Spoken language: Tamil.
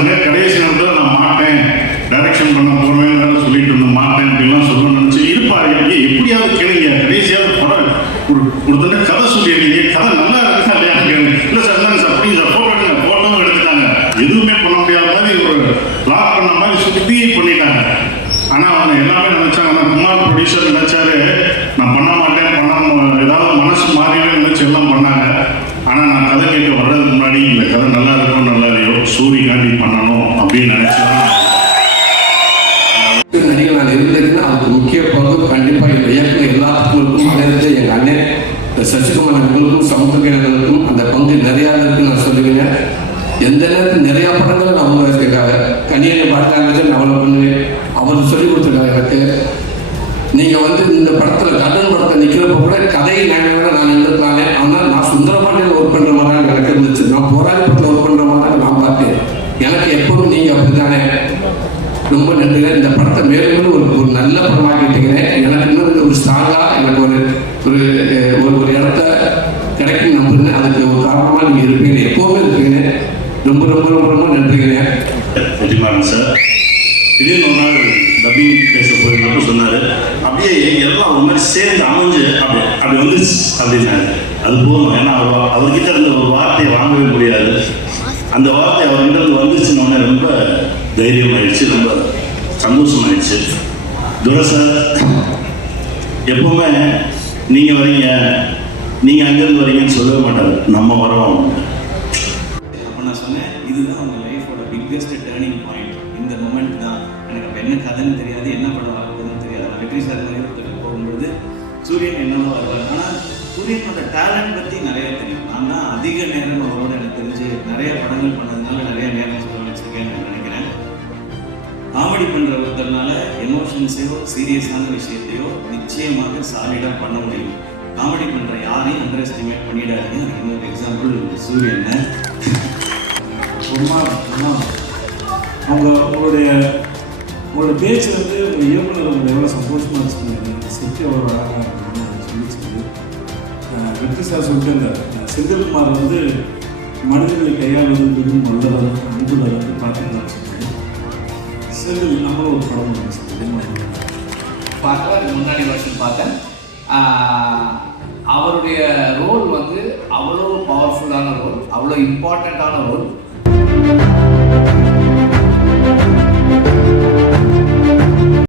பேசினாங்க. கடைசி நேரத்தில் நான் மாட்டேன், டைரக்ஷன் பண்ண போறேன்னு சொல்லிட்டு இருந்தேன், மாட்டேன் அப்படிலாம் சொல்லணும்னு நினைச்சு இருப்பாரு. எப்படியாவது கேளுங்க, கடைசியாவது படம் ஒரு தடவை கதை சொல்லிடுறீங்க, கதை நல்லா இருக்கா இல்லையா கேளுங்க. இல்லை சார் இல்லைங்க சார் ப்ளீஸ் சார் போட்டோ எடுங்க, போட்டோவும் எடுத்துட்டாங்க. எதுவுமே பண்ண முடியாத மாதிரி ஒரு லாக் பண்ண மாதிரி சுற்றி பண்ணிட்டாங்க. ஆனால் அவங்க எல்லாமே நினைச்சாங்க, ஆனால் குமார் ப்ரொடியூசர் நினைச்சாரு நான் பண்ண மாட்டேன், ஏதாவது மனசு மாறிவே நினைச்சு எல்லாம் பண்ணாங்க. ஆனால் நான் கதை கேட்க வர்றதுக்கு முன்னாடி இந்த கதை நல்லா இருக்கும் நல்லா இல்லையோ சூரியகாண்டி பண்ணணும் அப்படின்னு நினைச்சேன். நடிகை நான் இருந்ததுன்னா அதுக்கு முக்கிய பங்கு கண்டிப்பாக இந்த இயக்குனர் எல்லாத்துக்கும் அனைத்து எங்கள் அண்ணன் சசிகுமார் அவர்களுக்கும் சமுத்திரங்களுக்கும் அந்த பங்கு நிறையா இருக்குன்னு நான் சொல்லுவேன். எந்த நேரத்தில் நிறையா படங்கள் நான் அவங்க வச்சுருக்காங்க. கன்னியாகுமரி பாட்டு லாங்குவேஜ் நான் அவ்வளோ பண்ணுவேன். அவர் சொல்லிக் கொடுத்துருக்காங்க எனக்கு. நீங்கள் வந்து இந்த படத்தில் கடன் படத்தை நிற்கிறப்ப கூட கதை நாங்கள் நான் நின்றுனாலே, ஆனால் நான் சுந்தரபாண்டியில் ஒர்க் பண்ணுற மாதிரி எனக்கு இருந்துச்சு. நான் போராளி படத்தில் ஒர்க் பண்ணுற மாதிரி நான் பார்த்தேன். எனக்கு எப்பவும் நீங்கள் அப்படி தானே. ரொம்ப நன்றிங்க. இந்த படத்தை மேலும் ஒரு நல்ல படமாக்கிட்டீங்க. எனக்கு இன்னும் ஒரு ஸ்ட்ராங்காக எனக்கு ஒரு இடத்த கிடைக்கும் நம்புறேன். அதுக்கு ஒரு காரணமாக நீங்கள் இருப்பீங்க, எப்போவுமே இருப்பீங்க. ரொம்ப ரொம்ப ரொம்ப ரொம்ப நன்றிங்க. வெற்றிமாறன் சார் திடீர்னு ஒரு நாள் டப்பிங் பேச போயிருந்தப்போ சொன்னார், அப்படியே எல்லாம் ஒரு மாதிரி சேர்ந்து அமைஞ்சு அப்படி வந்துச்சு அப்படின்னாரு. அது போகணும், ஏன்னா அவர்கிட்ட இருந்த ஒரு வார்த்தையை வாங்கவே முடியாது. அந்த வார்த்தை அவர்கிட்ட இருந்து வந்துச்சுன்னு ரொம்ப தைரியமாயிடுச்சு, ரொம்ப சந்தோஷமாயிடுச்சு. துரை சார் எப்பவுமே நீங்கள் வரீங்க, நீங்கள் அங்கேருந்து வரீங்கன்னு சொல்லவே மாட்டார், நம்ம வரோம். அப்போ நான் சொன்னேன், இதுதான் அவங்க லைஃபோட பிக்கெஸ்ட் டேர்னிங் பாயிண்ட். இந்த மூமெண்ட் தான் எனக்கு அப்போ என்ன கதைன்னு தெரியாது, என்ன படம் ஆகுதுன்னு தெரியாது. நான் வெற்றி சார் மாதிரி ஒருத்தர் போகும்போது சூரியன் என்னவோ வருவார். ஆனால் சூரியனோட டேலண்ட் பற்றி நிறைய தெரியும். நான் தான் அதிக நேரம் அவரோட எனக்கு தெரிஞ்சு நிறைய படங்கள் பண்ணதுனால நிறைய நேரம் சொல்ல வச்சிருக்கேன்னு நான் நினைக்கிறேன். காமெடி பண்ணுற ஒருத்தர்னால எமோஷன்ஸையோ சீரியஸான விஷயத்தையோ நிச்சயமாக சாலிடாக பண்ண முடியும். காமெடி பண்ணுற யாரையும் அண்டர் எஸ்டிமேட் பண்ணிடாதீங்க. அதுக்கு இன்னொரு எக்ஸாம்பிள் சூரியன். உங்களோட பேச்சு வந்து ஒரு இயக்குனர் உங்களை எவ்வளோ சந்தோஷமாக வச்சுருந்தீங்க. செஞ்சு அவ்வளோ அழகாக இருக்கணும்னு சொல்லிச்சு. வெற்றி சார் சொல்லிட்டு இந்த செந்தில்குமார் வந்து மனிதர்களை கையாளுவது மிகவும் நல்லதாக அன்புல வந்து பார்த்தீங்கன்னு சொன்னாங்க. செந்தில் நம்மளும் ஒரு படம் பார்த்தா முன்னாடி வருஷம் பார்த்தேன். அவருடைய ரோல் வந்து அவ்வளோ பவர்ஃபுல்லான ரோல், அவ்வளோ இம்பார்ட்டண்ட்டான ரோல்.